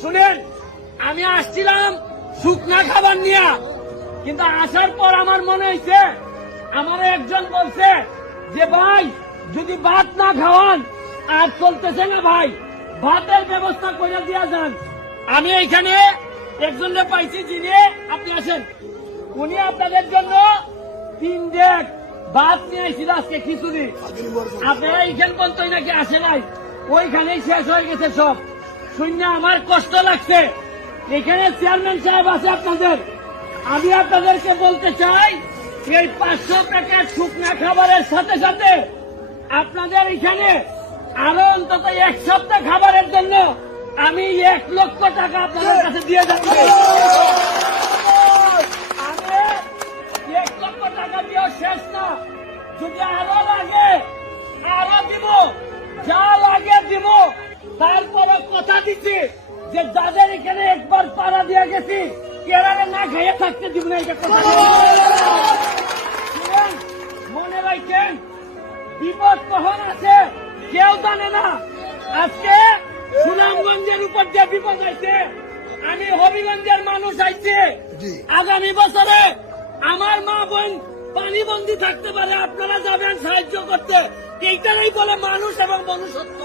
শুনেন, আমি আসছিলাম শুকনা খাবার নিয়ে, কিন্তু আসার পর আমার মনে হয়েছে, আমার একজন বলছে যে ভাই যদি ভাত না খাওয়ান আর চলতেছে না ভাই, ভাতের ব্যবস্থা করে দিয়া যান। আমি এখানে একজনকে পাইছি, যিনি আপনি আসেন, উনি আপনাদের জন্য 3 ডেক ভাত নিয়ে আসছিল আজকে খিচুড়ি। আপনারা এইখান পর্যন্ত নাকি আসে নাই, ওইখানেই শেষ হয়ে গেছে সব। শুনে আমার কষ্ট লাগছে। এখানে চেয়ারম্যান সাহেব আছে আপনাদের, আমি আপনাদেরকে বলতে চাই এই 500 প্যাকেট শুকনা খাবারের সাথে সাথে আপনাদের এখানে আরো অন্তত 1 সপ্তাহ খাবারের জন্য আমি 1 লক্ষ টাকা আপনাদের কাছে দিয়ে যাচ্ছি। আমি 1 লক্ষ টাকা দিয়েও শেষ না, যদি আরো লাগে আরো দিব, যা লাগে দিব। তারপরে কথা দিচ্ছি যে যাদের এখানে একবার পাড়া দিয়ে গেছি কেরারে না খাইয়ে থাকতে দিব না, এটা কথা মনে রাখেন। বিপদ কখন আছে কেউ জানে না। আজকে সুনামগঞ্জের উপর যে বিপদ আছে, আমি হবিগঞ্জের মানুষ আইছে, আগামী বছরে আমার মা বোন পানিবন্দী থাকতে পারে, আপনারা যাবেন সাহায্য করতে। এইটাই বলে মানুষ এবং মনুষ্যত্ব।